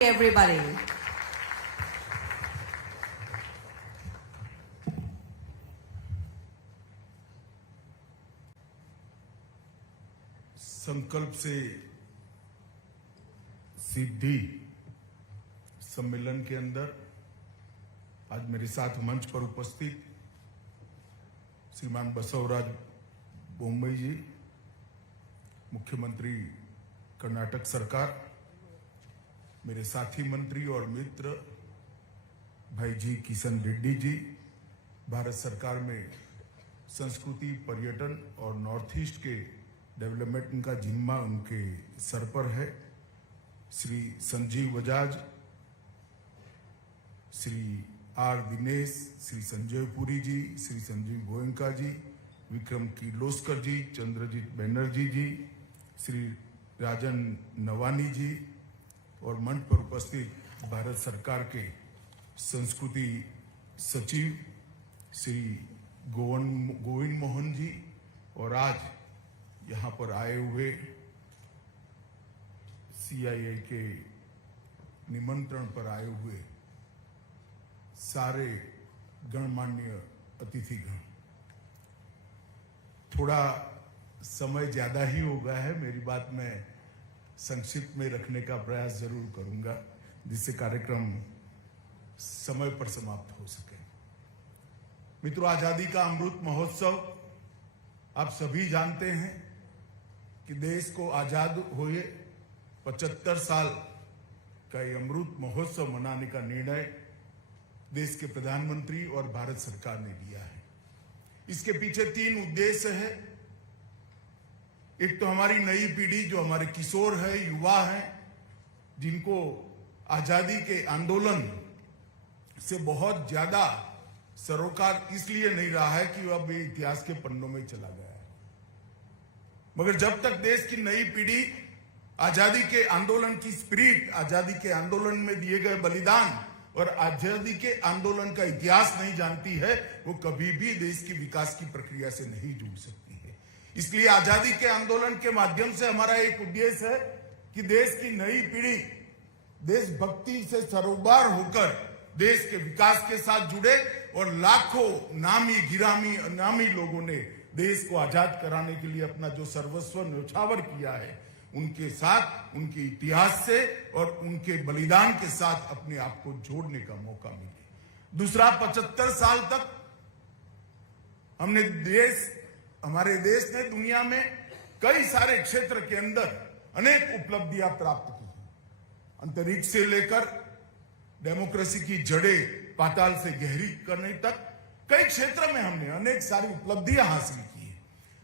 Everybody. संकल्प से सिद्धि सम्मेलन के अंदर आज मेरे साथ मंच पर उपस्थित श्रीमान बसवराज बोम्मई जी, मुख्यमंत्री कर्नाटक सरकार, मेरे साथी मंत्री और मित्र भाई जी किशन रेड्डी जी, भारत सरकार में संस्कृति, पर्यटन और नॉर्थ ईस्ट के डेवलपमेंट का जिम्मा उनके सर पर है। श्री संजीव बजाज, श्री आर दिनेश, श्री संजय पुरी जी, श्री संजीव गोयंका जी, विक्रम किर्लोस्कर जी, चंद्रजीत बनर्जी जी, श्री राजन नवानी जी और मंच पर उपस्थित भारत सरकार के संस्कृति सचिव श्री गोविंद मोहन जी और आज यहाँ पर आए हुए सीआईआई के निमंत्रण पर आए हुए सारे गणमान्य अतिथिगण। थोड़ा समय ज्यादा ही हो गया है, मेरी बात मैं संक्षिप्त में रखने का प्रयास जरूर करूंगा जिससे कार्यक्रम समय पर समाप्त हो सके। मित्रों, आजादी का अमृत महोत्सव आप सभी जानते हैं कि देश को आजाद हुए 75 साल का ये अमृत महोत्सव मनाने का निर्णय देश के प्रधानमंत्री और भारत सरकार ने लिया है। इसके पीछे 3 उद्देश्य है। एक तो हमारी नई पीढ़ी जो हमारे किशोर है, युवा है, जिनको आजादी के आंदोलन से बहुत ज्यादा सरोकार इसलिए नहीं रहा है कि अब ये इतिहास के पन्नों में चला गया है, मगर जब तक देश की नई पीढ़ी आजादी के आंदोलन की स्पिरिट, आजादी के आंदोलन में दिए गए बलिदान और आजादी के आंदोलन का इतिहास नहीं जानती है, वो कभी भी देश की विकास की प्रक्रिया से नहीं जुड़ सकती है। इसलिए आजादी के आंदोलन के माध्यम से हमारा एक उद्देश्य है कि देश की नई पीढ़ी देशभक्ति से सरोबार होकर देश के विकास के साथ जुड़े और लाखों नामी गिरामी अनामी लोगों ने देश को आजाद कराने के लिए अपना जो सर्वस्व न्यौछावर किया है, उनके साथ, उनके इतिहास से और उनके बलिदान के साथ अपने आप को जोड़ने का मौका मिले। दूसरा, 75 साल तक हमारे देश ने दुनिया में कई सारे क्षेत्र के अंदर अनेक उपलब्धियां प्राप्त की हैं। अंतरिक्ष से लेकर डेमोक्रेसी की जड़ें पाताल से गहरी करने तक कई क्षेत्र में हमने अनेक सारी उपलब्धियां हासिल की है।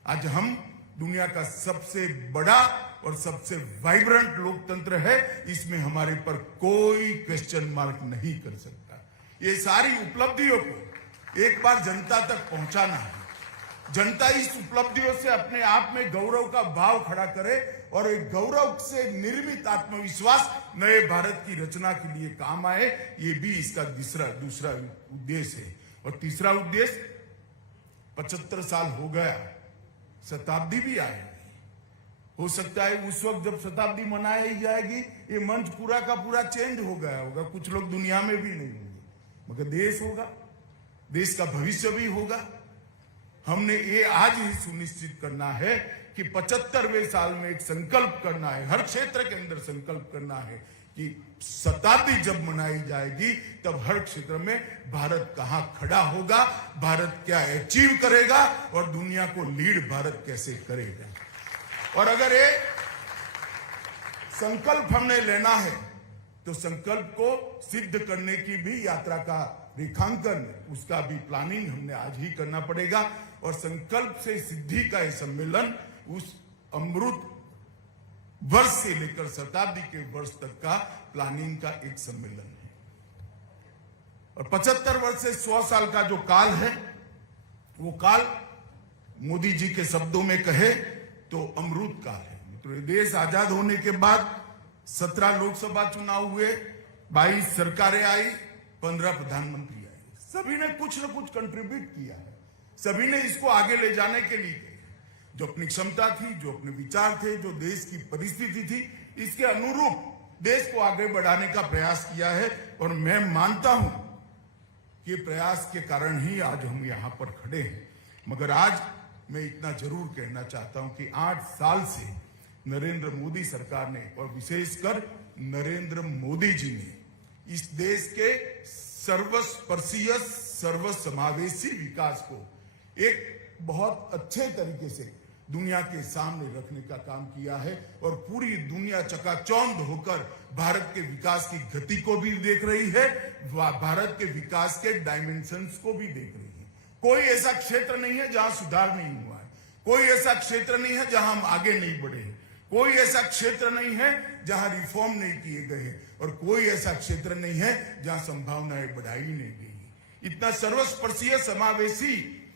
आज हम दुनिया का सबसे बड़ा और सबसे वाइब्रेंट लोकतंत्र है, इसमें हमारे पर कोई क्वेश्चन मार्क नहीं कर सकता। ये सारी उपलब्धियों को एक बार जनता तक पहुंचाना है। जनता इस उपलब्धियों से अपने आप में गौरव का भाव खड़ा करे और एक गौरव से निर्मित आत्मविश्वास नए भारत की रचना के लिए काम आए, ये भी इसका दूसरा उद्देश्य है। और तीसरा उद्देश्य, 75 साल हो गया, शताब्दी भी आए, हो सकता है उस वक्त जब शताब्दी मनाई जाएगी ये मंच पूरा का पूरा चेंज हो गया होगा, कुछ लोग दुनिया में भी नहीं होंगे, मगर देश होगा, देश का भविष्य भी होगा। हमने ये आज ही सुनिश्चित करना है कि 75वें साल में एक संकल्प करना है, हर क्षेत्र के अंदर संकल्प करना है कि शताब्दी जब मनाई जाएगी तब हर क्षेत्र में भारत कहां खड़ा होगा, भारत क्या अचीव करेगा और दुनिया को लीड भारत कैसे करेगा। और अगर ये संकल्प हमने लेना है तो संकल्प को सिद्ध करने की भी यात्रा का रेखांकन, उसका भी प्लानिंग हमने आज ही करना पड़ेगा। और संकल्प से सिद्धि का यह सम्मेलन उस अमृत वर्ष से लेकर शताब्दी के वर्ष तक का प्लानिंग का एक सम्मेलन है। और 75 वर्ष से 100 साल का जो काल है, वो काल मोदी जी के शब्दों में कहे तो अमृत काल है। तो देश आजाद होने के बाद 17 लोकसभा चुनाव हुए, 22 सरकारें आई, 15 प्रधानमंत्री आए, सभी ने कुछ न कुछ कंट्रीब्यूट किया है, सभी ने इसको आगे ले जाने के लिए जो अपनी क्षमता थी, जो अपने विचार थे, जो देश की परिस्थिति थी, इसके अनुरूप देश को आगे बढ़ाने का प्रयास किया है। और मैं मानता हूं कि प्रयास के कारण ही आज हम यहां पर खड़े हैं। मगर आज मैं इतना जरूर कहना चाहता हूं कि 8 साल से नरेंद्र मोदी सरकार ने और विशेषकर नरेंद्र मोदी जी ने इस देश के सर्वस्पर्शीय सर्वसमावेशी विकास को एक बहुत अच्छे तरीके से दुनिया के सामने रखने का काम किया है। और पूरी दुनिया चकाचौंध होकर भारत के विकास की गति को भी देख रही है, भारत के विकास के डायमेंशंस को भी देख रही है। कोई ऐसा क्षेत्र नहीं है जहां सुधार नहीं हुआ है, कोई ऐसा क्षेत्र नहीं है जहां हम आगे नहीं बढ़े हैं, कोई ऐसा क्षेत्र नहीं है जहां रिफॉर्म नहीं किए गए हैं, और कोई ऐसा क्षेत्र नहीं है जहां संभावनाएं बढ़ाई नहीं गई है। इतना सर्वस्पर्शीय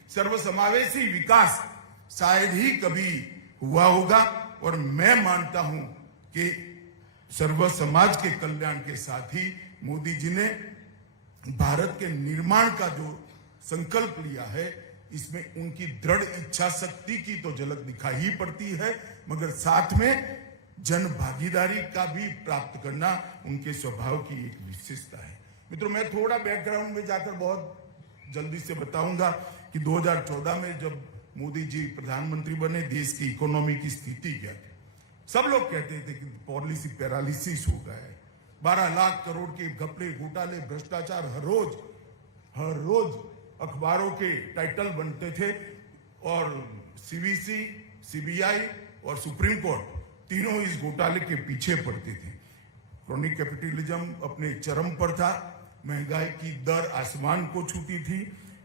सर्वसमावेशी विकास शायद ही कभी हुआ होगा। और मैं मानता हूं कि सर्व समाज के कल्याण के साथ ही मोदी जी ने भारत के निर्माण का जो संकल्प लिया है, इसमें उनकी दृढ़ इच्छा शक्ति की तो झलक दिखाई ही पड़ती है, मगर साथ में जन भागीदारी का भी प्राप्त करना उनके स्वभाव की एक विशेषता है। मित्रों, मैं थोड़ा बैकग्राउंड में जाकर बहुत जल्दी से बताऊंगा कि 2014 में जब मोदी जी प्रधानमंत्री बने, देश की इकोनॉमी की स्थिति क्या थी। सब लोग कहते थे कि पॉलिसी पैरालिसिस हो गया है, 12 लाख करोड़ के घपले घोटाले भ्रष्टाचार हर रोज अखबारों के टाइटल बनते थे। और सीवीसी, सीबीआई और सुप्रीम कोर्ट तीनों इस घोटाले के पीछे पड़ते थे। क्रॉनिक कैपिटलिज्म अपने चरम पर था, महंगाई की दर आसमान को छूती थी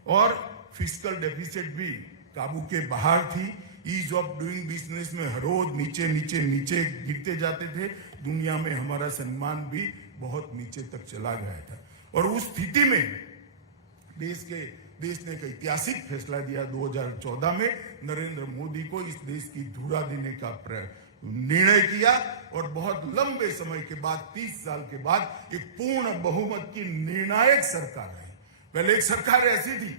और फिस्कल डेफिसिट भी काबू के बाहर थी। ईज ऑफ डूइंग बिजनेस में हर रोज नीचे नीचे नीचे गिरते जाते थे। दुनिया में हमारा सम्मान भी बहुत नीचे तक चला गया था। और उस स्थिति में देश ने एक ऐतिहासिक फैसला दिया 2014 में, नरेंद्र मोदी को इस देश की धुरा देने का निर्णय किया। और बहुत लंबे समय के बाद, 30 साल के बाद, एक पूर्ण बहुमत की निर्णायक सरकार आई। पहले एक सरकार ऐसी थी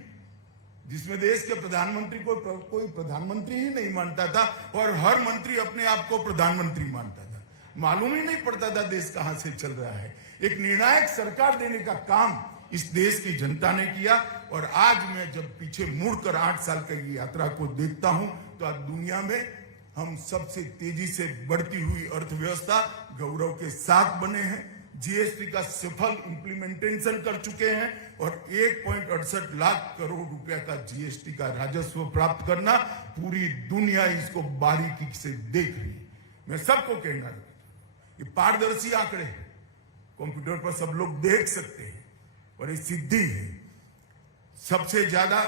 जिसमें देश के प्रधानमंत्री को कोई प्रधानमंत्री ही नहीं मानता था और हर मंत्री अपने आप को प्रधानमंत्री मानता था, मालूम ही नहीं पड़ता था देश कहां से चल रहा है। एक निर्णायक सरकार देने का काम इस देश की जनता ने किया। और आज मैं जब पीछे मुड़कर 8 साल की यात्रा को देखता हूं तो आज दुनिया में हम सबसे तेजी से बढ़ती हुई अर्थव्यवस्था गौरव के साथ बने हैं। जीएसटी का सफल इंप्लीमेंटेशन कर चुके हैं और 1.68 लाख करोड़ रुपया का जीएसटी का राजस्व प्राप्त करना, पूरी दुनिया इसको बारीकी से देख रही है। मैं सबको कहना है, ये पारदर्शी आंकड़े कंप्यूटर पर सब लोग देख सकते हैं और ये सिद्धि है। सबसे ज्यादा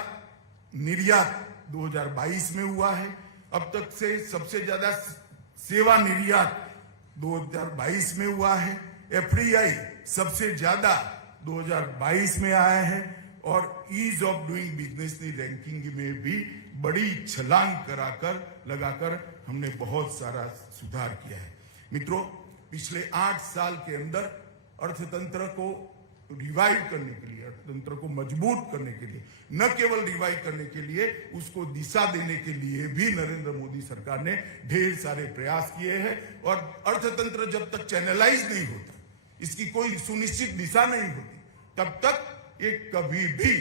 निर्यात 2022 में हुआ है। अब तक से सबसे ज्यादा सेवा निर्यात 2022 में हुआ है। एफडीआई सबसे ज्यादा 2022 में आया है। और ईज ऑफ डूइंग बिजनेस की रैंकिंग में भी बड़ी छलांग लगाकर हमने बहुत सारा सुधार किया है। मित्रों, पिछले 8 साल के अंदर अर्थतंत्र को रिवाइव करने के लिए, अर्थतंत्र को मजबूत करने के लिए, न केवल रिवाइव करने के लिए, उसको दिशा देने के लिए भी नरेंद्र मोदी सरकार ने ढेर सारे प्रयास किए हैं। और अर्थतंत्र जब तक चैनलाइज नहीं होता, इसकी कोई सुनिश्चित दिशा नहीं होती, तब तक ये कभी भी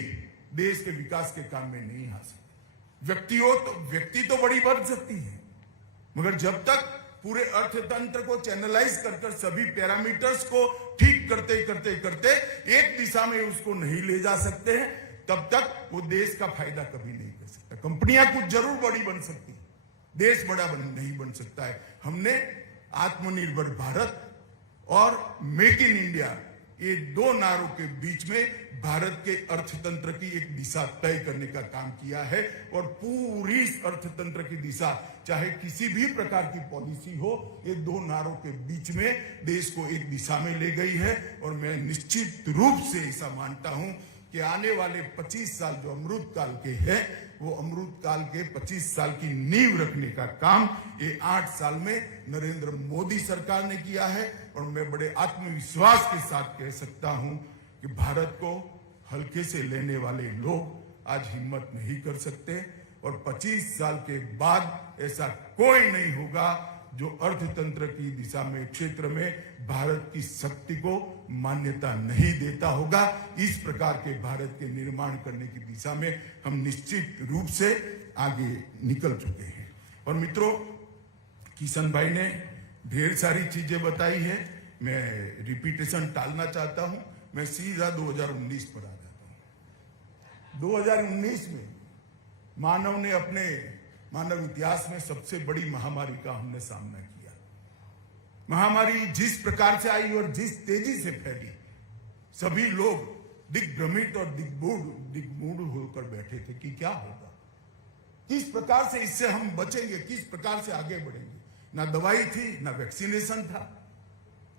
देश के विकास के काम में नहीं आ सकता। व्यक्ति तो बड़ी बढ़ सकती है, मगर जब तक पूरे अर्थतंत्र को चैनलाइज कर सभी पैरामीटर्स को ठीक करते एक दिशा में उसको नहीं ले जा सकते हैं, तब तक वो देश का फायदा कभी नहीं कर सकता। कंपनियां कुछ जरूर बड़ी बन सकती, देश बड़ा नहीं बन सकता है। हमने आत्मनिर्भर भारत और मेक इन इंडिया, ये 2 नारों के बीच में भारत के अर्थतंत्र की एक दिशा तय करने का काम किया है। और पूरी अर्थतंत्र की दिशा, चाहे किसी भी प्रकार की पॉलिसी हो, ये 2 नारों के बीच में देश को एक दिशा में ले गई है। और मैं निश्चित रूप से ऐसा मानता हूं कि आने वाले 25 साल जो अमृत काल के हैं, वो अमृत काल के 25 साल की नींव रखने का काम ये 8 साल में नरेंद्र मोदी सरकार ने किया है। और मैं बड़े आत्मविश्वास के साथ कह सकता हूं कि भारत को हल्के से लेने वाले लोग आज हिम्मत नहीं कर सकते। और 25 साल के बाद ऐसा कोई नहीं होगा जो अर्थतंत्र की दिशा में क्षेत्र में भारत की शक्ति को मान्यता नहीं देता होगा। इस प्रकार के भारत के निर्माण करने की दिशा में हम निश्चित रूप से आगे निकल चुके हैं। और मित्रों, किशन भाई ने ढेर सारी चीजें बताई है, मैं रिपीटेशन टालना चाहता हूं। मैं सीधा 2019 पर आ जाता हूं। 2019 में मानव ने अपने मानव इतिहास में सबसे बड़ी महामारी का हमने सामना किया। महामारी जिस प्रकार से आई और जिस तेजी से फैली, सभी लोग दिग्भ्रमित और दिग्मूढ़ होकर बैठे थे कि क्या होगा, किस प्रकार से इससे हम बचेंगे, किस प्रकार से आगे बढ़ेंगे। ना दवाई थी, ना वैक्सीनेशन था।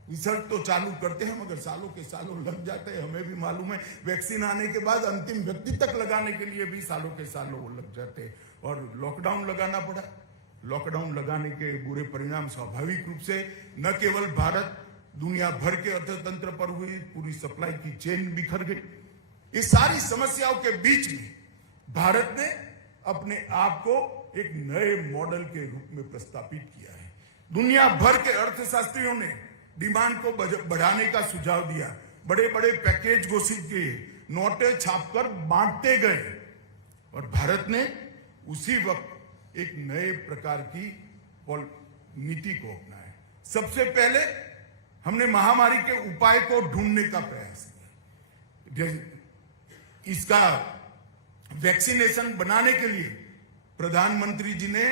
रिसर्च तो चालू करते हैं मगर सालों के सालों लग जाते हैं, हमें भी मालूम है। वैक्सीन आने के बाद अंतिम व्यक्ति तक लगाने के लिए भी सालों के सालों वो लग जाते हैं। और लॉकडाउन लगाना पड़ा। लॉकडाउन लगाने के बुरे परिणाम स्वाभाविक रूप से न केवल भारत, दुनिया भर के अर्थतंत्र पर हुई, पूरी सप्लाई की चेन बिखर गई। इस सारी समस्याओं के बीच में भारत ने अपने आप को एक नए मॉडल के रूप में प्रस्तापित किया है। दुनिया भर के अर्थशास्त्रियों ने डिमांड को बढ़ाने का सुझाव दिया, बड़े बड़े पैकेज घोषित किए, नोटें छापकर बांटते गए। और भारत ने उसी वक्त एक नए प्रकार की नीति को अपनाया। सबसे पहले हमने महामारी के उपाय को ढूंढने का प्रयास किया। इसका वैक्सीनेशन बनाने के लिए प्रधानमंत्री जी ने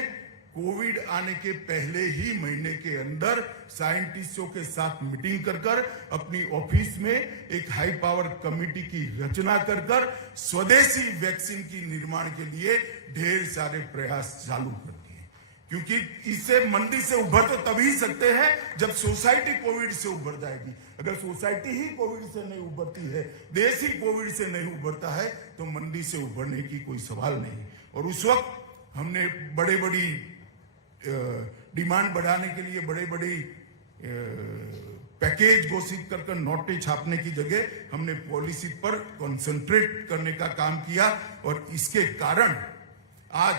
कोविड आने के पहले ही महीने के अंदर साइंटिस्टों के साथ मीटिंग कर अपनी ऑफिस में एक हाई पावर कमेटी की रचना कर स्वदेशी वैक्सीन की निर्माण के लिए ढेर सारे प्रयास चालू कर दिए। क्योंकि इससे मंदी से उभर तो तभी सकते हैं जब सोसाइटी कोविड से उभर जाएगी। अगर सोसाइटी ही कोविड से नहीं उभरती है, देश ही कोविड से नहीं उभरता है, तो मंदी से उभरने की कोई सवाल नहीं। और उस वक्त हमने बड़े बड़ी डिमांड बढ़ाने के लिए बड़े बड़े पैकेज घोषित कर नोटें छापने की जगह हमने पॉलिसी पर कंसंट्रेट करने का काम किया। और इसके कारण आज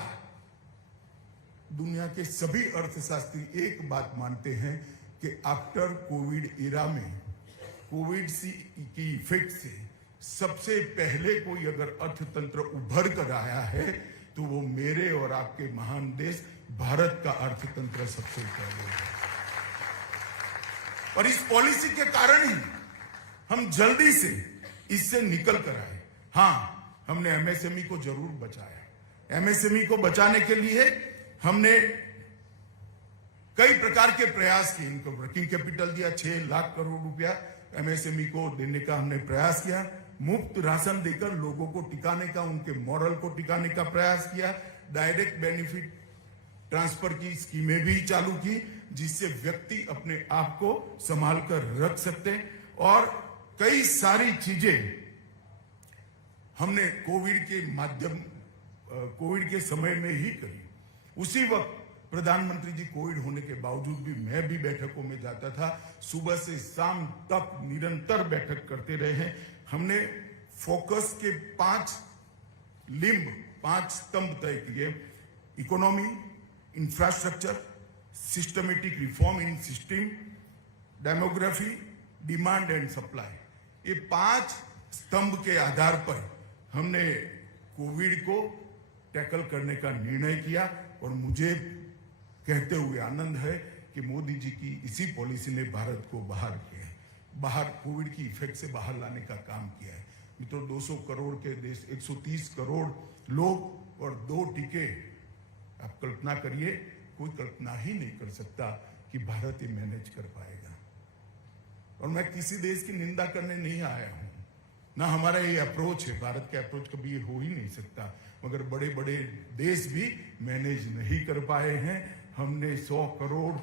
दुनिया के सभी अर्थशास्त्री एक बात मानते हैं कि आफ्टर कोविड इरा में कोविड की इफेक्ट से सबसे पहले कोई अगर अर्थतंत्र उभर कर आया है तो वो मेरे और आपके महान देश भारत का अर्थतंत्र सबसे पहले है। और इस पॉलिसी के कारण ही हम जल्दी से इससे निकल कर आए। हां, हमने एमएसएमई को जरूर बचाया। एमएसएमई को बचाने के लिए हमने कई प्रकार के प्रयास किए। इनको वर्किंग कैपिटल दिया, 6 लाख करोड़ रुपया एमएसएमई को देने का हमने प्रयास किया। मुफ्त राशन देकर लोगों को टिकाने का, उनके मॉरल को टिकाने का प्रयास किया। डायरेक्ट बेनिफिट ट्रांसफर की स्कीमें भी चालू की, जिससे व्यक्ति अपने आप को संभाल कर रख सकते। और कई सारी चीजें हमने कोविड के समय में ही करी। उसी वक्त प्रधानमंत्री जी कोविड होने के बावजूद भी मैं भी बैठकों में जाता था, सुबह से शाम तक निरंतर बैठक करते रहे हैं। हमने फोकस के 5 स्तंभ तय किए: economy, infrastructure, systematic reform in system, demography, demand and supply. ये 5 स्तंभ के आधार पर हमने कोविड को टैकल करने का निर्णय किया। और मुझे कहते हुए आनंद है कि मोदी जी की इसी पॉलिसी ने भारत को बाहर कोविड की इफेक्ट से बाहर लाने का काम किया है। मित्रों, 200 करोड़ के देश, 130 करोड़ लोग और 2 टीके, आप कल्पना करिए, कोई कल्पना ही नहीं कर सकता कि भारत ये मैनेज कर पाएगा। और मैं किसी देश की निंदा करने नहीं आया हूं, ना हमारा ये अप्रोच है, भारत का अप्रोच कभी ये हो ही नहीं सकता। मगर बड़े बड़े देश भी मैनेज नहीं कर पाए हैं। हमने 100 करोड़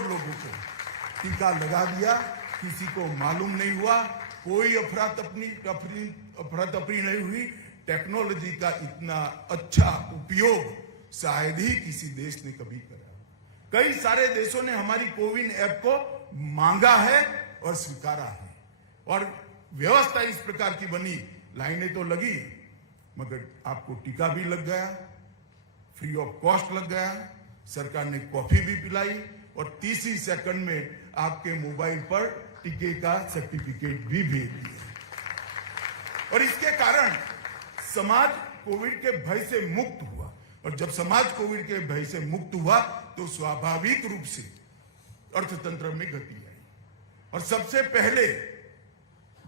लोगों को टीका लगा दिया, किसी को मालूम नहीं हुआ, कोई अफरा तफरी नहीं हुई। टेक्नोलॉजी का इतना अच्छा उपयोग शायद ही किसी देश ने कभी करा। कई सारे देशों ने हमारी कोविन ऐप को मांगा है और स्वीकारा है। और व्यवस्था इस प्रकार की बनी, लाइनें तो लगी मगर आपको टीका भी लग गया, फ्री ऑफ कॉस्ट लग गया, सरकार ने कॉफी भी पिलाई और 30 ही सेकंड में आपके मोबाइल पर टीके का सर्टिफिकेट भी भेज दिया। और इसके कारण समाज कोविड के भय से मुक्त हुआ, और जब समाज कोविड के भय से मुक्त हुआ तो स्वाभाविक रूप से अर्थतंत्र में गति आई और सबसे पहले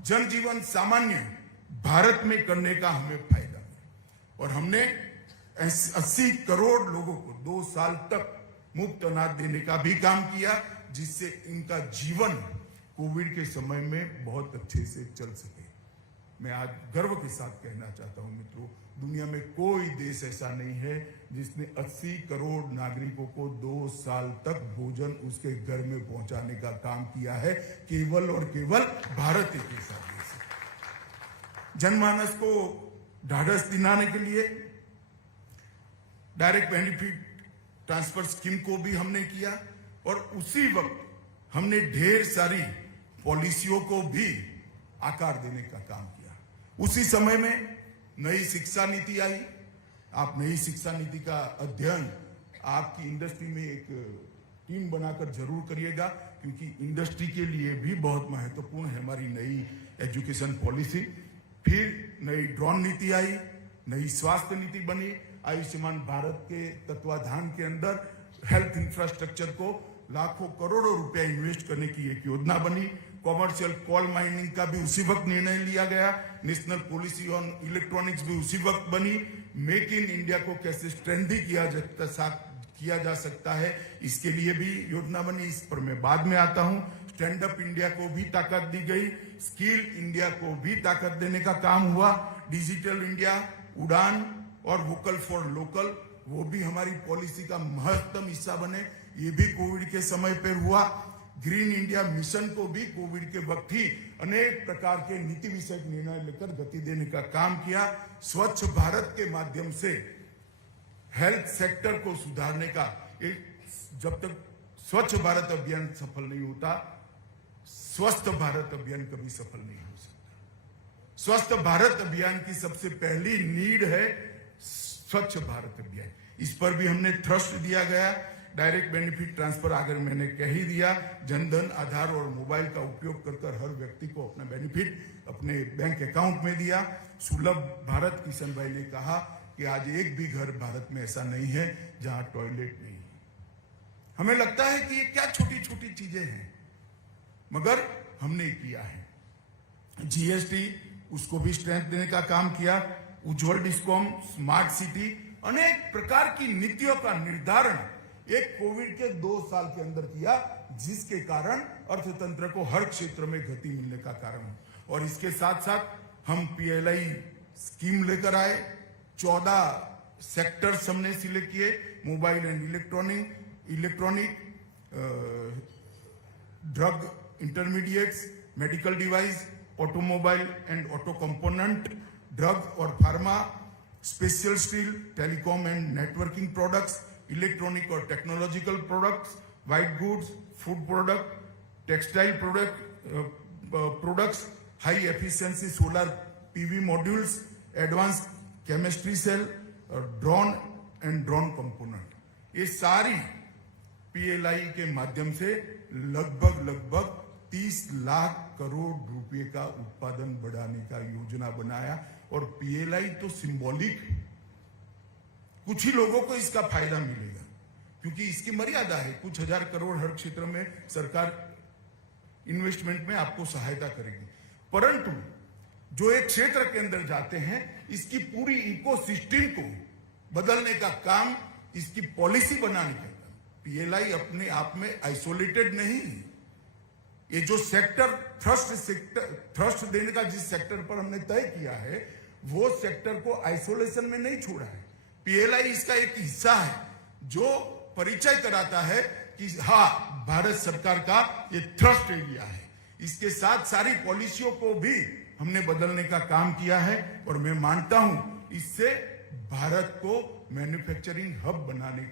जनजीवन सामान्य भारत में करने का हमें फायदा मिला। और हमने 80 करोड़ लोगों को 2 साल तक मुफ्त अनाज देने का भी काम किया, जिससे इनका जीवन कोविड के समय में बहुत अच्छे से चल सके। मैं आज गर्व के साथ कहना चाहता हूं मित्रों, दुनिया में कोई देश ऐसा नहीं है जिसने 80 करोड़ नागरिकों को 2 साल तक भोजन उसके घर में पहुंचाने का काम किया है। केवल और केवल भारत एक ऐसा देश है। जनमानस को ढाढ़स दिलाने के लिए डायरेक्ट बेनिफिट ट्रांसफर स्कीम को भी हमने किया और उसी वक्त हमने ढेर सारी पॉलिसियों को भी आकार देने का काम किया। उसी समय में नई शिक्षा नीति आई। आप नई शिक्षा नीति का अध्ययन आपकी इंडस्ट्री में एक टीम बनाकर जरूर करिएगा, क्योंकि इंडस्ट्री के लिए भी बहुत महत्वपूर्ण है हमारी नई एजुकेशन पॉलिसी। फिर नई ड्रोन नीति आई, नई स्वास्थ्य नीति बनी। आयुष्मान भारत के तत्वाधान के अंदर हेल्थ इंफ्रास्ट्रक्चर को लाखों करोड़ों रुपया इन्वेस्ट करने की एक योजना बनी। कॉमर्शियल कोल माइनिंग का भी उसी वक्त निर्णय लिया गया। नेशनल पॉलिसी ऑन इलेक्ट्रॉनिक्स भी उसी वक्त बनी। मेक इन इंडिया को कैसे स्ट्रेंथी किया जा सकता है, इसके लिए भी योजना बनी। इस पर मैं बाद में आता हूं। स्टैंड अप इंडिया को भी ताकत दी गई, स्किल इंडिया को भी ताकत देने का काम हुआ। डिजिटल इंडिया, उड़ान और वोकल फॉर लोकल, वो भी हमारी पॉलिसी का महत्वपूर्ण हिस्सा बने। ये भी कोविड के समय पर हुआ। ग्रीन इंडिया मिशन को भी कोविड के वक्त ही अनेक प्रकार के नीति विषयक निर्णय लेकर गति देने का काम किया। स्वच्छ भारत के माध्यम से हेल्थ सेक्टर को सुधारने का जब तक स्वच्छ भारत अभियान सफल नहीं होता, स्वस्थ भारत अभियान कभी सफल नहीं हो सकता। स्वस्थ भारत अभियान की सबसे पहली नीड है स्वच्छ भारत अभियान। इस पर भी हमने थ्रस्ट दिया गया। डायरेक्ट बेनिफिट ट्रांसफर अगर मैंने कह ही दिया, जनधन, आधार और मोबाइल का उपयोग कर हर व्यक्ति को अपना बेनिफिट अपने बैंक अकाउंट में दिया। सुलभ भारत, किशन भाई ने कहा कि आज एक भी घर भारत में ऐसा नहीं है जहां टॉयलेट नहीं है। हमें लगता है कि ये क्या छोटी छोटी चीजें हैं, मगर हमने किया है। जीएसटी, उसको भी स्ट्रेंथ देने का काम किया। उज्ज्वल डिस्कॉम, स्मार्ट सिटी, अनेक प्रकार की नीतियों का निर्धारण एक कोविड के 2 साल के अंदर किया, जिसके कारण अर्थतंत्र को हर क्षेत्र में गति मिलने का कारण हो। और इसके साथ साथ हम पीएलआई स्कीम लेकर आए। 14 सेक्टर्स हमने सिलेक्ट किए। Mobile and electronic, drug intermediates, medical device, automobile and auto component, drug और pharma, special steel, telecom and networking products, electronic और technological products, white goods, food product, textile products, high efficiency solar PV modules, advance chemistry cell, drone and drone component. ये सारी PLI के माध्यम से लगभग 30 लाख करोड़ रुपए का उत्पादन बढ़ाने का योजना बनाया। और पीएलआई तो सिंबॉलिक, कुछ ही लोगों को इसका फायदा मिलेगा, क्योंकि इसकी मर्यादा है। कुछ हजार करोड़ हर क्षेत्र में सरकार इन्वेस्टमेंट में आपको सहायता करेगी, परंतु जो एक क्षेत्र के अंदर जाते हैं, इसकी पूरी इकोसिस्टम को बदलने का काम, इसकी पॉलिसी बनाने का काम। पीएलआई अपने आप में आइसोलेटेड नहीं है। ये जो सेक्टर थ्रस्ट देने का जिस सेक्टर पर हमने तय किया है, वो सेक्टर को आइसोलेशन में नहीं छोड़ा है। पीएलआई इसका एक हिस्सा है जो परिचय कराता है कि हाँ, भारत सरकार का ये थ्रस्ट एरिया है। इसके साथ सारी पॉलिसियों को भी हमने बदलने का काम किया है। और मैं मानता हूं इससे भारत को मैन्युफैक्चरिंग हब बनाने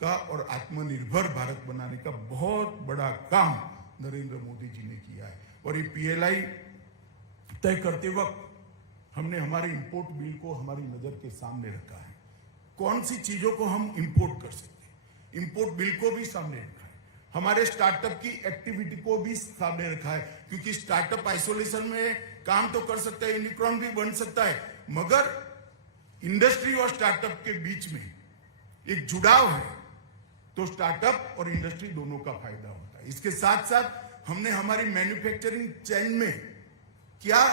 का और आत्मनिर्भर भारत बनाने का बहुत बड़ा काम नरेंद्र मोदी जी ने किया है। और ये पीएलआई तय करते वक्त हमने हमारे इंपोर्ट बिल को हमारी नजर के सामने रखा है। कौन सी चीजों को हम इंपोर्ट कर सकते हैं, इंपोर्ट बिल को भी सामने रखा है, हमारे स्टार्टअप की एक्टिविटी को भी सामने रखा है, क्योंकि स्टार्टअप आइसोलेशन में काम तो कर सकता है, यूनिकॉर्न भी बन सकता है, मगर इंडस्ट्री और स्टार्टअप के बीच में एक जुड़ाव है तो स्टार्टअप और इंडस्ट्री दोनों का फायदा होता है। इसके साथ साथ हमने हमारी मैन्युफैक्चरिंग चेन में क्या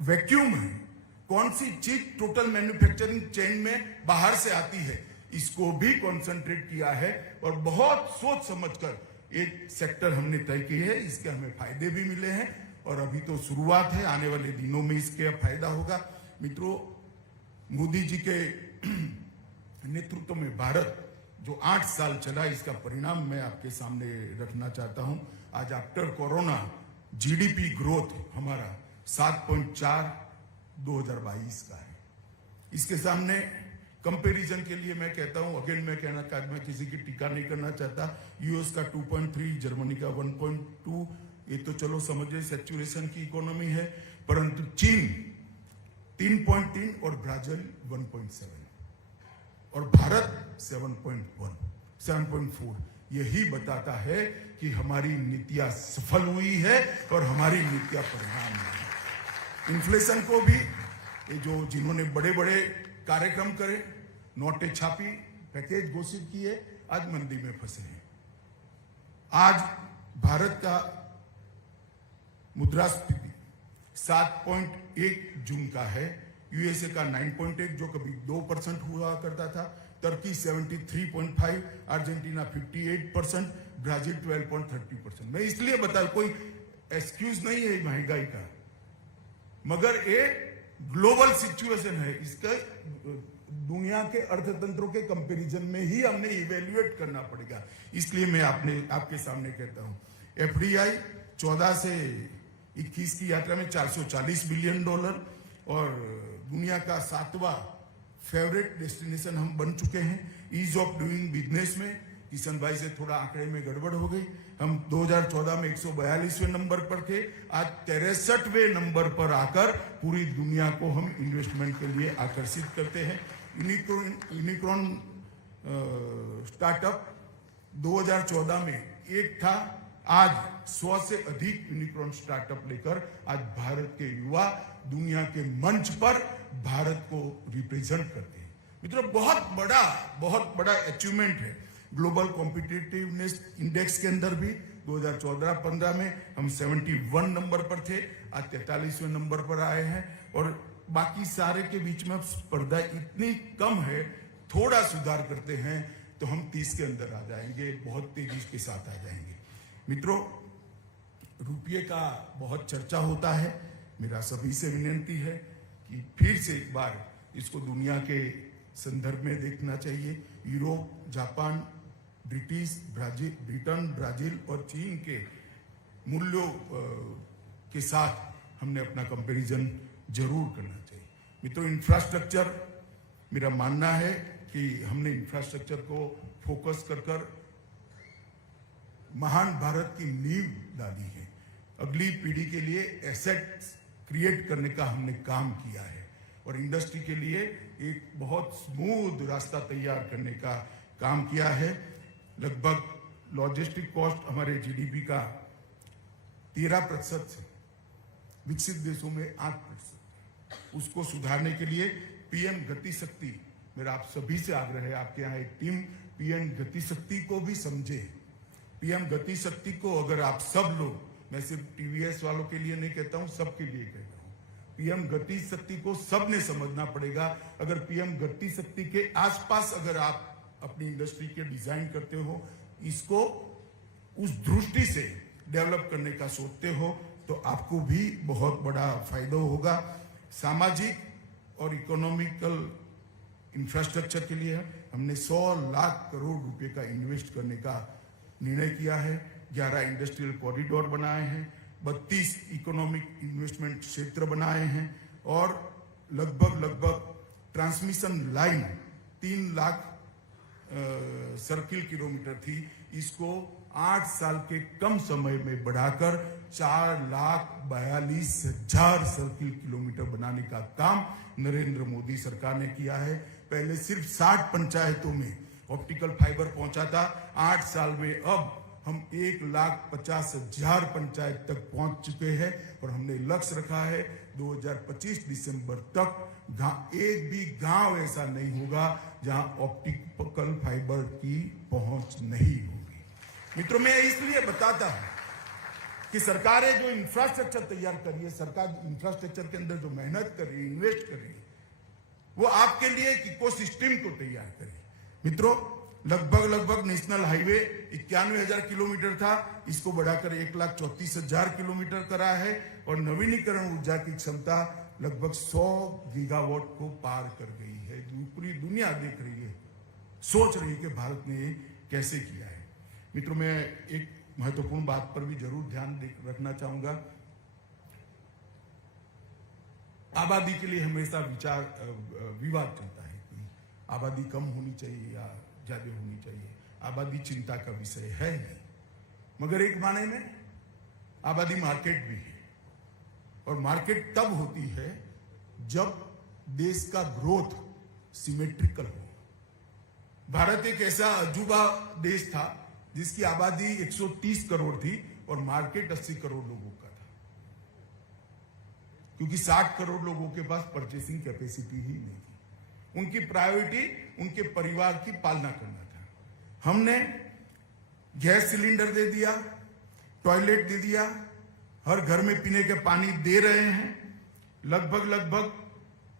वैक्यूम है, कौन सी चीज टोटल मैन्युफैक्चरिंग चेन में बाहर से आती है, इसको भी कंसंट्रेट किया है और बहुत सोच समझकर एक सेक्टर हमने तय की है। इसके हमें फायदे भी मिले हैं और अभी तो शुरुआत है, आने वाले दिनों में इसके फायदा होगा। मित्रों, मोदी जी के नेतृत्व में भारत जो 8 साल चला, इसका परिणाम मैं आपके सामने रखना चाहता हूं। आज आफ्टर कोरोना जीडीपी ग्रोथ हमारा 7.4 2022 का है। इसके सामने कंपैरिजन के लिए मैं कहता हूं, अगेन मैं कहना चाहता, मैं किसी की टीका नहीं करना चाहता, यूएस का 2.3, जर्मनी का 1.2, ये तो चलो समझे सैचुरेशन की इकोनॉमी है, परंतु चीन 3.3 और ब्राजील 1.7 और भारत 7.4। यही बताता है कि हमारी नीतियां सफल हुई है और हमारी नीतियां परिणाम है। इन्फ्लेशन को भी ये जो जिन्होंने बड़े बड़े कार्यक्रम करे, नोटें छापी, पैकेज घोषित किए, आज मंदी में फंसे हैं। आज भारत का मुद्रास्फीति 7.1 जून का है, यूएसए का 9.1 जो कभी 2% हुआ करता था, तुर्की 73.5, अर्जेंटीना 58%, ब्राजील 12.30%। मैं इसलिए बता, कोई एक्सक्यूज नहीं है महंगाई का, मगर ये ग्लोबल सिचुएशन है, इसका दुनिया के अर्थतंत्रों के कंपैरिजन में ही हमने इवेल्युएट करना पड़ेगा। इसलिए मैं आपके सामने कहता हूं, एफडीआई 14 से 21 की यात्रा में $440 बिलियन और दुनिया का 7वां फेवरेट डेस्टिनेशन हम बन चुके हैं। ईज ऑफ डूइंग बिजनेस में किशन भाई से थोड़ा आंकड़े में गड़बड़ हो गई, हम 2014 में 142वें नंबर पर थे, आज 63वें नंबर पर आकर पूरी दुनिया को हम इन्वेस्टमेंट के लिए आकर्षित करते हैं। यूनिकॉर्न स्टार्टअप 2014 में एक था, आज 100 से अधिक यूनिकॉर्न स्टार्टअप लेकर आज भारत के युवा दुनिया के मंच पर भारत को रिप्रेजेंट करते हैं। मित्रों, बहुत बड़ा अचीवमेंट है। ग्लोबल कॉम्पिटिटिवनेस इंडेक्स के अंदर भी 2014-15 में हम 71 नंबर पर थे, आज 43वें नंबर पर आए हैं और बाकी सारे के बीच में स्पर्धा इतनी कम है, थोड़ा सुधार करते हैं तो हम 30 के अंदर आ जाएंगे, बहुत तेजी के साथ आ जाएंगे। मित्रों, रुपये का बहुत चर्चा होता है, मेरा सभी से विनती है कि फिर से एक बार इसको दुनिया के संदर्भ में देखना चाहिए। यूरोप, जापान, ब्रिटेन, ब्राजील और चीन के मूल्यों के साथ हमने अपना कंपैरिजन जरूर करना चाहिए। मित्रों, इंफ्रास्ट्रक्चर, मेरा मानना है कि हमने इंफ्रास्ट्रक्चर को फोकस कर महान भारत की नींव डाली है। अगली पीढ़ी के लिए एसेट्स क्रिएट करने का हमने काम किया है और इंडस्ट्री के लिए एक बहुत स्मूथ रास्ता तैयार करने का काम किया है। लगभग लॉजिस्टिक कॉस्ट हमारे जीडीपी का 13% से विकसित देशों में 8%, उसको सुधारने के लिए पीएम गति शक्ति, मेरा आप सभी से आग्रह है, आपके यहाँ एक टीम पीएम गति शक्ति को भी समझे। पीएम गति शक्ति को अगर आप सब लोग, मैं सिर्फ टीवीएस वालों के लिए नहीं कहता हूं, सबके लिए कहता हूं, पीएम गति शक्ति को सबने समझना पड़ेगा। अगर पीएम गति शक्ति के आसपास अगर आप अपनी इंडस्ट्री के डिजाइन करते हो, इसको उस दृष्टि से डेवलप करने का सोचते हो, तो आपको भी बहुत बड़ा फायदा होगा। सामाजिक और इकोनॉमिकल इंफ्रास्ट्रक्चर के लिए हमने 100 लाख करोड़ रुपए का इन्वेस्ट करने का निर्णय किया है। 11 इंडस्ट्रियल कॉरिडोर बनाए हैं, 32 इकोनॉमिक इन्वेस्टमेंट क्षेत्र बनाए हैं और लगभग transmission line 3 lakh circle kilometre थी, इसको 8 साल के कम समय में बढ़ाकर 4,42,000 सर्किल किलोमीटर बनाने का काम नरेंद्र मोदी सरकार ने किया है। पहले सिर्फ 60 पंचायतों में ऑप्टिकल फाइबर पहुंचा था। 8 साल में अब हम 1,50,000 पंचायत तक पहुंच चुके हैं और हमने लक्ष्य रखा है 2025 दिसंबर तक एक भी गांव ऐसा नहीं होगा जहां ऑप्टिकल फाइबर की पहुंच नहीं होगी। मित्रों, मैं इसलिए बताता हूं कि सरकारें जो इंफ्रास्ट्रक्चर तैयार कर रही है, सरकार इंफ्रास्ट्रक्चर के अंदर जो मेहनत कर रही है, इन्वेस्ट कर रही है, वो आपके लिए एक इकोसिस्टम को तैयार कर रही है। मित्रों, लगभग नेशनल हाईवे 91,000 किलोमीटर था, इसको बढ़ाकर 1,34,000 किलोमीटर करा है और नवीनीकरण ऊर्जा की क्षमता लगभग 100 गीगावाट को पार कर गई है। पूरी दुनिया देख रही है, सोच रही है कि भारत ने कैसे किया है। मित्रों, मैं एक महत्वपूर्ण बात पर भी जरूर ध्यान रखना चाहूंगा। आबादी के लिए हमेशा विवाद चलता है कि आबादी कम होनी चाहिए या ज्यादा होनी चाहिए। आबादी चिंता का विषय है नहीं, मगर एक माने में आबादी मार्केट भी है और मार्केट तब होती है जब देश का ग्रोथ सिमेट्रिकल हो। भारत एक ऐसा अजूबा देश था जिसकी आबादी 130 करोड़ थी और मार्केट 80 करोड़ लोगों का था, क्योंकि 60 करोड़ लोगों के पास परचेसिंग कैपेसिटी ही नहीं थी। उनकी प्रायोरिटी उनके परिवार की पालना करना था। हमने गैस सिलेंडर दे दिया, टॉयलेट दे दिया, हर घर में पीने के पानी दे रहे हैं। लगभग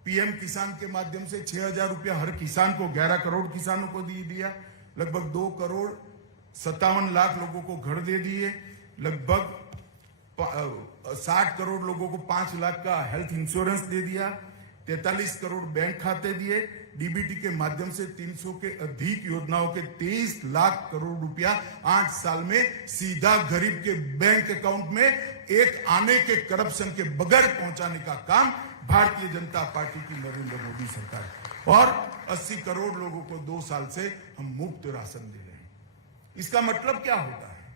पीएम किसान के माध्यम से 6,000 रुपया हर किसान को, 11 करोड़ किसानों को दे दिया। लगभग 2,57,00,000 लोगों को घर दे दिए। लगभग 60 करोड़ लोगों को 5 लाख का हेल्थ इंश्योरेंस दे दिया। 43 करोड़ बैंक खाते दिए। डीबीटी के माध्यम से 300 के अधिक योजनाओं के 23 लाख करोड़ रुपया 8 साल में सीधा गरीब के बैंक अकाउंट में एक आने के करप्शन के बगैर पहुंचाने का काम भारतीय जनता पार्टी की नरेंद्र मोदी सरकार। और 80 करोड़ लोगों को 2 साल से हम मुफ्त राशन दे रहे हैं। इसका मतलब क्या होता है?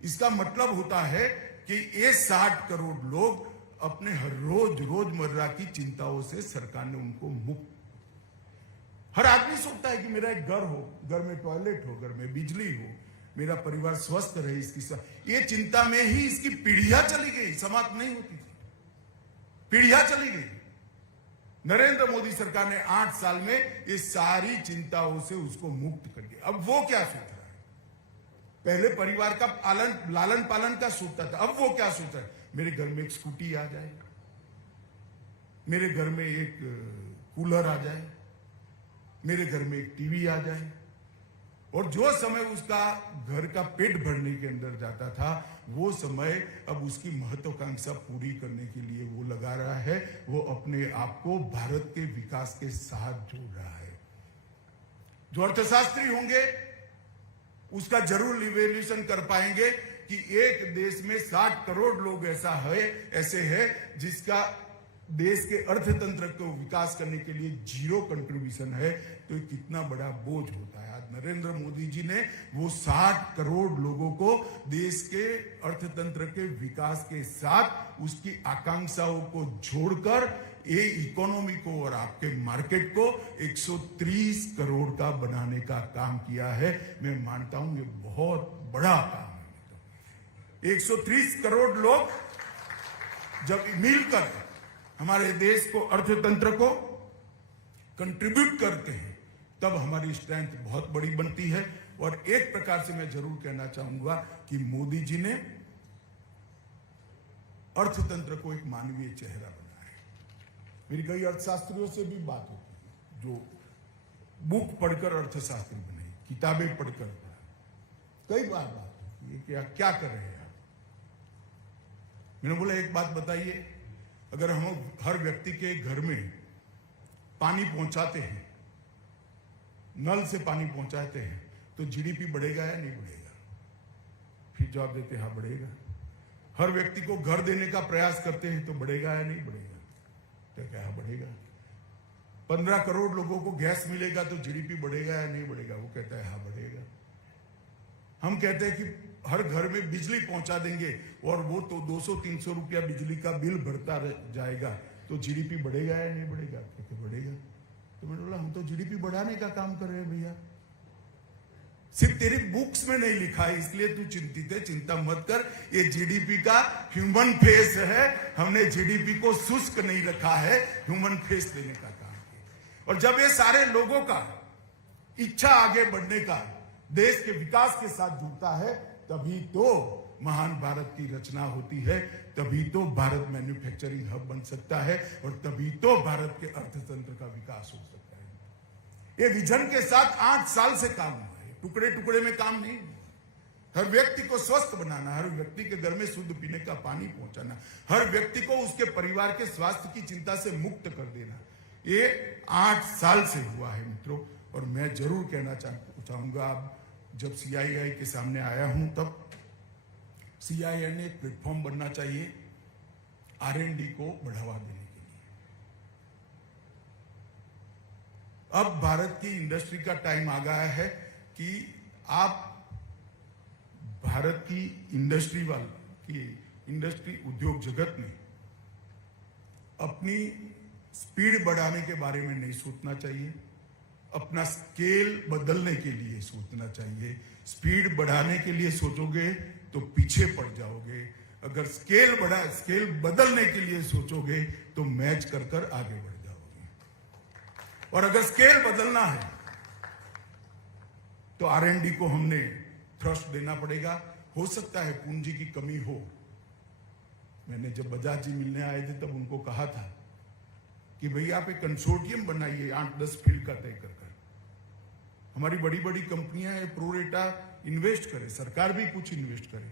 इसका मतलब होता है कि ये 60 करोड़ लोग अपने हर रोजमर्रा की चिंताओं से सरकार ने उनको मुक्त। हर आदमी सोचता है कि मेरा एक घर हो, घर में टॉयलेट हो, घर में बिजली हो, मेरा परिवार स्वस्थ रहे। इसकी ये चिंता में ही इसकी पीढ़ियां चली गई, समाप्त नहीं होती थी, पीढ़ियां चली गई। नरेंद्र मोदी सरकार ने 8 साल में ये सारी चिंताओं से उसको मुक्त कर दिया। अब वो क्या सोच रहा है? पहले परिवार का लालन पालन का सोचता था, अब वो क्या सोच रहा है? मेरे घर में एक स्कूटी आ जाए, मेरे घर में एक कूलर आ जाए, मेरे घर में एक टीवी आ जाए। और जो समय उसका घर का पेट भरने के अंदर जाता था, वो समय अब उसकी महत्वाकांक्षा पूरी करने के लिए वो लगा रहा है। वो अपने आप को भारत के विकास के साथ जोड़ रहा है। जो अर्थशास्त्री होंगे उसका जरूर इवैल्यूएशन कर पाएंगे कि एक देश में 60 करोड़ लोग ऐसे हैं जिसका देश के अर्थतंत्र को विकास करने के लिए 0 कंट्रीब्यूशन है, तो कितना बड़ा बोझ होता है। आज नरेंद्र मोदी जी ने वो 60 करोड़ लोगों को देश के अर्थतंत्र के विकास के साथ उसकी आकांक्षाओं को जोड़कर ये इकोनॉमी को और आपके मार्केट को 130 करोड़ का बनाने का काम किया है। मैं मानता हूं ये बहुत बड़ा काम है। 130 करोड़ लोग जब मिलकर हमारे देश को, अर्थतंत्र को कंट्रीब्यूट करते हैं, तब हमारी स्ट्रेंथ बहुत बड़ी बनती है। और एक प्रकार से मैं जरूर कहना चाहूंगा कि मोदी जी ने अर्थतंत्र को एक मानवीय चेहरा बनाया है। मेरी कई अर्थशास्त्रियों से भी बात होती है जो बुक पढ़कर अर्थशास्त्री बने, किताबें पढ़कर पढ़ा। कई बार बात होती है कि क्या कर रहे हैं आप। मैंने बोला एक बात बताइए, अगर हम हर व्यक्ति के घर में पानी पहुंचाते हैं, नल से पानी पहुंचाते हैं, तो जीडीपी बढ़ेगा या नहीं बढ़ेगा? फिर जवाब देते हैं हाँ बढ़ेगा। हर व्यक्ति को घर देने का प्रयास करते हैं तो बढ़ेगा या नहीं बढ़ेगा? तो क्या बढ़ेगा। 15 करोड़ लोगों को गैस मिलेगा तो जीडीपी बढ़ेगा या नहीं बढ़ेगा? वो कहता है हाँ बढ़ेगा। हम कहते हैं कि हर घर में बिजली पहुंचा देंगे और वो तो 200-300 रुपया बिजली का बिल भरता जाएगा, तो जीडीपी बढ़ेगा या नहीं बढ़ेगा? तो बढ़ेगा। तो मैंने बोला हम तो जीडीपी बढ़ाने का काम कर रहे हैं भैया, सिर्फ तेरी बुक्स में नहीं लिखा है, इसलिए तू चिंतित है, चिंता मत कर। ये जीडीपी का ह्यूमन फेस है, हमने जीडीपी को शुष्क नहीं रखा है, ह्यूमन फेस देने का काम किया। और जब ये सारे लोगों का इच्छा आगे बढ़ने का देश के विकास के साथ जुड़ता है, तभी तो महान भारत की रचना होती है, तभी तो भारत मैन्युफैक्चरिंग हब बन सकता है, और तभी तो भारत के अर्थतंत्र का विकास हो सकता है। ये विजन के साथ 8 साल से काम हुआ है, टुकड़े टुकड़े में काम नहीं। हर व्यक्ति को स्वस्थ बनाना, हर व्यक्ति के घर में शुद्ध पीने का पानी पहुंचाना, हर व्यक्ति को उसके परिवार के स्वास्थ्य की चिंता से मुक्त कर देना, ये 8 साल से हुआ है मित्रों। और मैं जरूर कहना चाहूंगा, अब जब सीआईआई के सामने आया हूं, तब सीआईआई ने एक प्लेटफॉर्म बनना चाहिए R&D को बढ़ावा देने के लिए। अब भारत की इंडस्ट्री का टाइम आ गया है कि आप भारत की इंडस्ट्री उद्योग जगत में अपनी स्पीड बढ़ाने के बारे में नहीं सोचना चाहिए, अपना स्केल बदलने के लिए सोचना चाहिए। स्पीड बढ़ाने के लिए सोचोगे तो पीछे पड़ जाओगे, अगर स्केल बदलने के लिए सोचोगे तो मैच कर कर आगे बढ़ जाओगे। और अगर स्केल बदलना है तो R&D को हमने थ्रस्ट देना पड़ेगा। हो सकता है पूंजी की कमी हो। मैंने जब बजाज जी मिलने आए थे तब उनको कहा था कि भाई आप एक कंसोर्टियम बनाइए 8-10 फील्ड का तय कर। हमारी बड़ी बड़ी कंपनियां प्रो रेटा इन्वेस्ट करें, सरकार भी कुछ इन्वेस्ट करे,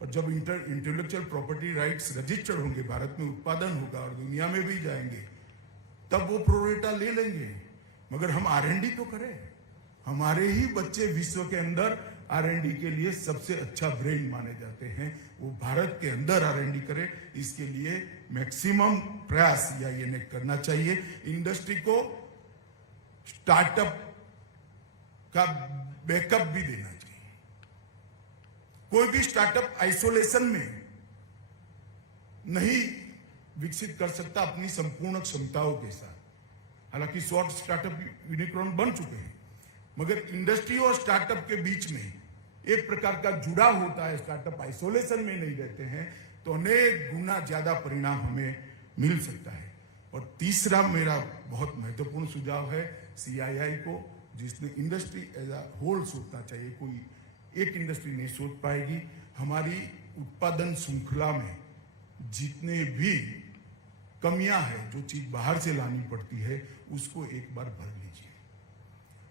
और जब इंटेलेक्चुअल प्रॉपर्टी राइट्स रजिस्टर्ड होंगे, भारत में उत्पादन होगा और दुनिया में भी जाएंगे, तब वो प्रो रेटा ले लेंगे। मगर हम R&D तो करें। हमारे ही बच्चे विश्व के अंदर R&D के लिए सबसे अच्छा ब्रेन माने जाते हैं, वो भारत के अंदर R&D करे। इसके लिए मैक्सिमम प्रयास ने करना चाहिए। इंडस्ट्री को स्टार्टअप का बैकअप भी देना चाहिए। कोई भी स्टार्टअप आइसोलेशन में नहीं विकसित कर सकता अपनी संपूर्ण क्षमताओं के साथ। हालांकि शॉर्ट स्टार्टअप यूनिकॉर्न बन चुके हैं, मगर इंडस्ट्री और स्टार्टअप के बीच में एक प्रकार का जुड़ा होता है। स्टार्टअप आइसोलेशन में नहीं रहते हैं तो अनेक गुना ज्यादा परिणाम हमें मिल सकता है। और तीसरा मेरा बहुत महत्वपूर्ण सुझाव है सीआईआई को, जिसमें इंडस्ट्री एज अ होल सोचना चाहिए। कोई एक इंडस्ट्री नहीं सोच पाएगी। हमारी उत्पादन श्रृंखला में जितने भी कमियां हैं, जो चीज बाहर से लानी पड़ती है, उसको एक बार भर लीजिए।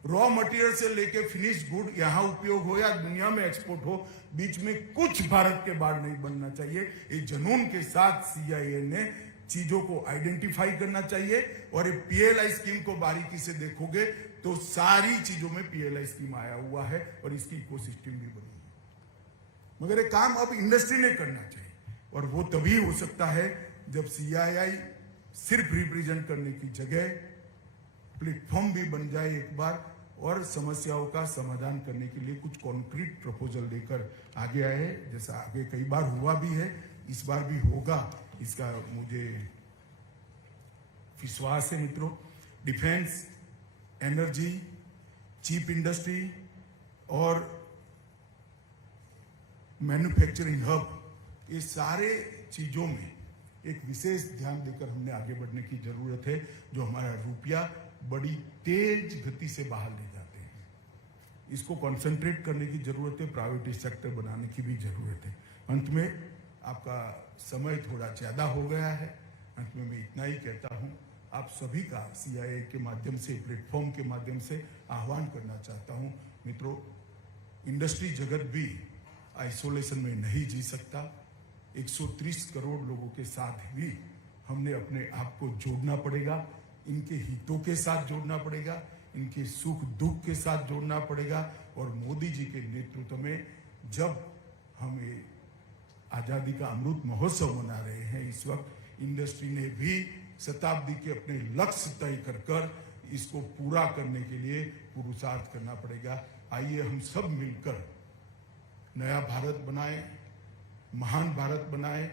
रॉ मटेरियल से लेके फिनिश गुड यहां उपयोग हो या दुनिया में एक्सपोर्ट हो, बीच में कुछ भारत के बाहर नहीं बनना चाहिए। ये जुनून के साथ सीआईआई ने चीजों को आइडेंटिफाई करना चाहिए। और ये पीएलआई स्कीम को बारीकी से देखोगे तो सारी चीजों में पीएलआई स्कीम आया हुआ है और इसकी इकोसिस्टम भी बनी है। मगर ये काम अब इंडस्ट्री ने करना चाहिए, और वो तभी हो सकता है जब सीआईआई सिर्फ रिप्रेजेंट करने की जगह प्लेटफॉर्म भी बन जाए एक बार, और समस्याओं का समाधान करने के लिए कुछ कॉन्क्रीट प्रपोजल लेकर आगे आए। जैसा आगे कई बार हुआ भी है, इस बार भी होगा, इसका मुझे विश्वास है मित्रों। डिफेंस, एनर्जी, चीप इंडस्ट्री और मैन्युफैक्चरिंग हब, ये सारे चीजों में एक विशेष ध्यान देकर हमने आगे बढ़ने की जरूरत है। जो हमारा रुपया बड़ी तेज गति से बाहर ले जाते हैं, इसको कंसंट्रेट करने की जरूरत है। प्राइवेट सेक्टर बनाने की भी जरूरत है। अंत में आपका समय थोड़ा ज्यादा हो गया है, अंत में मैं इतना ही कहता हूं, आप सभी का सीआईआई के माध्यम से, प्लेटफॉर्म के माध्यम से आह्वान करना चाहता हूं। मित्रों, इंडस्ट्री जगत भी आइसोलेशन में नहीं जी सकता। 130 करोड़ लोगों के साथ भी हमने अपने आप को जोड़ना पड़ेगा, इनके हितों के साथ जोड़ना पड़ेगा, इनके सुख दुख के साथ जोड़ना पड़ेगा। और मोदी जी के नेतृत्व में जब हम ये आजादी का अमृत महोत्सव मना रहे हैं, इस वक्त इंडस्ट्री ने भी शताब्दी के अपने लक्ष्य तय कर इसको पूरा करने के लिए पुरुषार्थ करना पड़ेगा। आइए हम सब मिलकर नया भारत बनाएं, महान भारत बनाएं,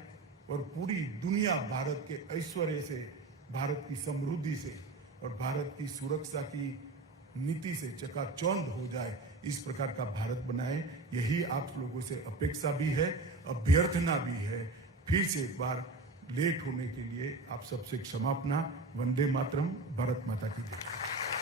और पूरी दुनिया भारत के ऐश्वर्य से, भारत की समृद्धि से और भारत की सुरक्षा की नीति से चकाचौंध हो जाए, इस प्रकार का भारत बनाए, यही आप लोगों से अपेक्षा भी है, अभ्यर्थना भी है। फिर से एक बार लेट होने के लिए आप सबसे क्षमापना। वंदे मातरम। भारत माता की जय।